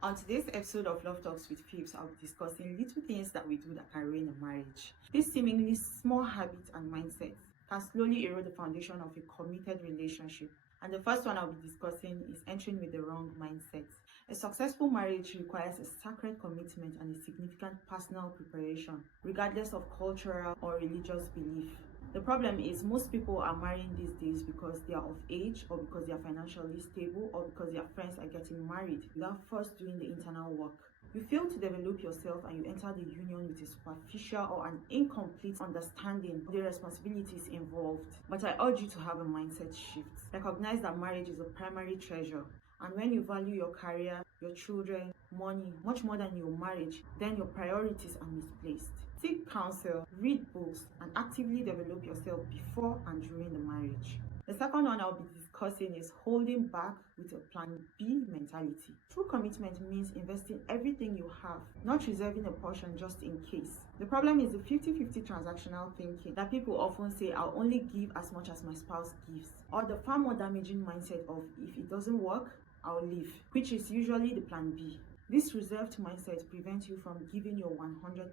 On today's episode of Love Talks with Phoebs, I'll be discussing little things that we do that can ruin a marriage. These seemingly small habits and mindsets can slowly erode the foundation of a committed relationship. And the first one I'll be discussing is entering with the wrong mindset. A successful marriage requires a sacred commitment and a significant personal preparation, regardless of cultural or religious belief. The problem is most people are marrying these days because they are of age, or because they are financially stable, or because their friends are getting married without first doing the internal work. You fail to develop yourself and you enter the union with a superficial or an incomplete understanding of the responsibilities involved. But I urge you to have a mindset shift. Recognize that marriage is a primary treasure. And when you value your career, your children, money, much more than your marriage, then your priorities are misplaced. Seek counsel, read books, and actively develop yourself before and during the marriage. The second one I'll be discussing is holding back with a plan B mentality. True commitment means investing everything you have, not reserving a portion just in case. The problem is the 50-50 transactional thinking that people often say, I'll only give as much as my spouse gives, or the far more damaging mindset of if it doesn't work, I'll leave, which is usually the plan B. This reserved mindset prevents you from giving your 100%.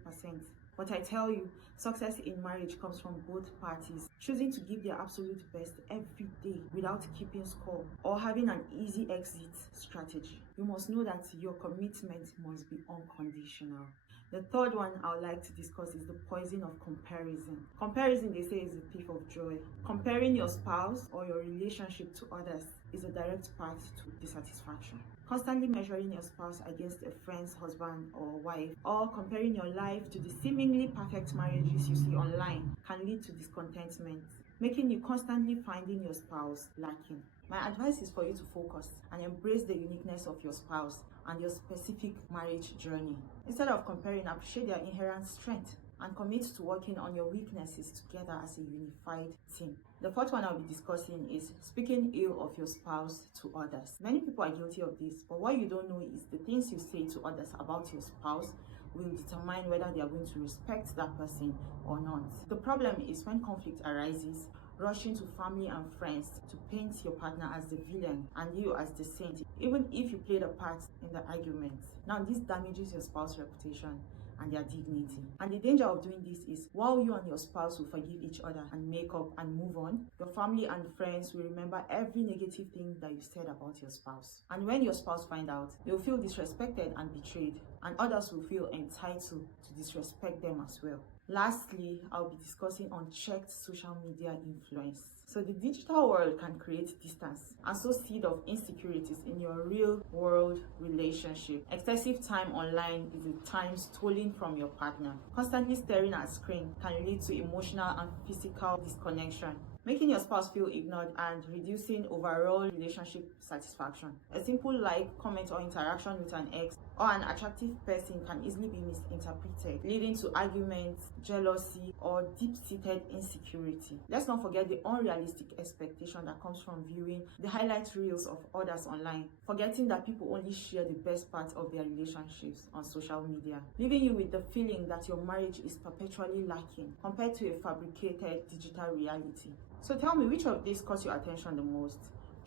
But I tell you, success in marriage comes from both parties choosing to give their absolute best every day without keeping score or having an easy exit strategy. You must know that your commitment must be unconditional. The third one I would like to discuss is the poison of comparison. Comparison, they say, is the thief of joy. Comparing your spouse or your relationship to others is a direct path to dissatisfaction. Constantly measuring your spouse against a friend's husband or wife, or comparing your life to the seemingly perfect marriages you see online, can lead to discontentment, making you constantly finding your spouse lacking. My advice is for you to focus and embrace the uniqueness of your spouse and your specific marriage journey. Instead of comparing, appreciate their inherent strength and commit to working on your weaknesses together as a unified team. The fourth one I'll be discussing is speaking ill of your spouse to others. Many people are guilty of this, but what you don't know is the things you say to others about your spouse will determine whether they are going to respect that person or not. The problem is when conflict arises, rushing to family and friends to paint your partner as the villain and you as the saint, even if you played a part in the argument. Now this damages your spouse's reputation and their dignity. And the danger of doing this is, while you and your spouse will forgive each other and make up and move on, your family and friends will remember every negative thing that you said about your spouse. And when your spouse finds out, they'll feel disrespected and betrayed, and others will feel entitled to disrespect them as well. Lastly, I'll be discussing unchecked social media influence. So the digital world can create distance and sow seed of insecurities in your real world relationship. Excessive time online is the time stolen from your partner. Constantly staring at screen can lead to emotional and physical disconnection, making your spouse feel ignored and reducing overall relationship satisfaction. A simple like, comment, or interaction with an ex or an attractive person can easily be misinterpreted, leading to arguments, jealousy, or deep-seated insecurity. Let's not forget the unrealistic expectation that comes from viewing the highlight reels of others online, forgetting that people only share the best parts of their relationships on social media, leaving you with the feeling that your marriage is perpetually lacking compared to a fabricated digital reality. So tell me, which of these caught your attention the most?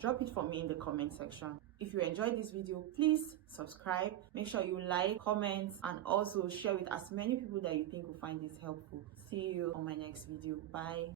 Drop it for me in the comment section. If you enjoyed this video, please subscribe, make sure you like, comment, and also share with as many people that you think will find this helpful. See you on my next video. Bye.